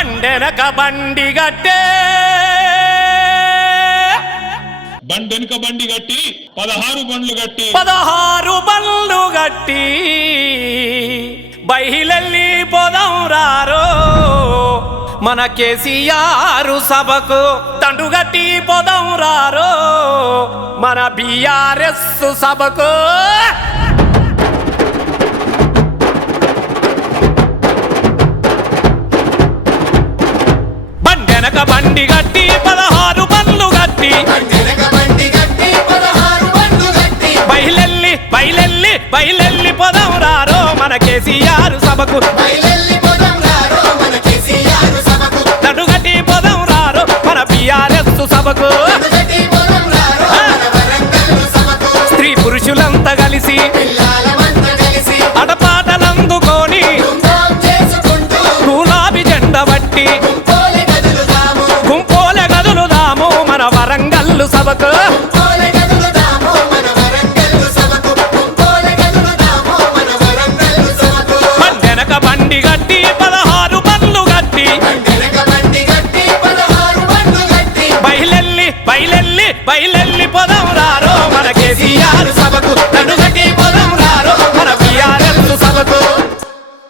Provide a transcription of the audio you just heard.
బండెనక బండి గట్టే బండెనక బండి గట్టి 16 బండ్లు గట్టి 16 బండ్లు గట్టి బయలెల్లి పోదాం రారో మన కేసీఆర్ సభకు దండుగట్టి పోదాం రారో మన బీఆర్ఎస్ సభకు బండెనక బండి గట్టి 16 బండ్లు గట్టి బయలెల్లి పోదాం రారో మన కేసీఆర్ సభకు దండుగట్టి పోదాం రారో మన బీఆర్ఎస్ సభకు స్త్రీ పురుషులంతా కలిసి అడపాటలందుకొని గులాబీ జెండ బట్టి గుంపోలే గదులుదాము మన వరంగల్లు సభకు బండెనక బండి గట్టి 16 బండ్లు గట్టి బయలెల్లి పోదాం రారో మన కేసీఆర్ సభకు దండుగట్టి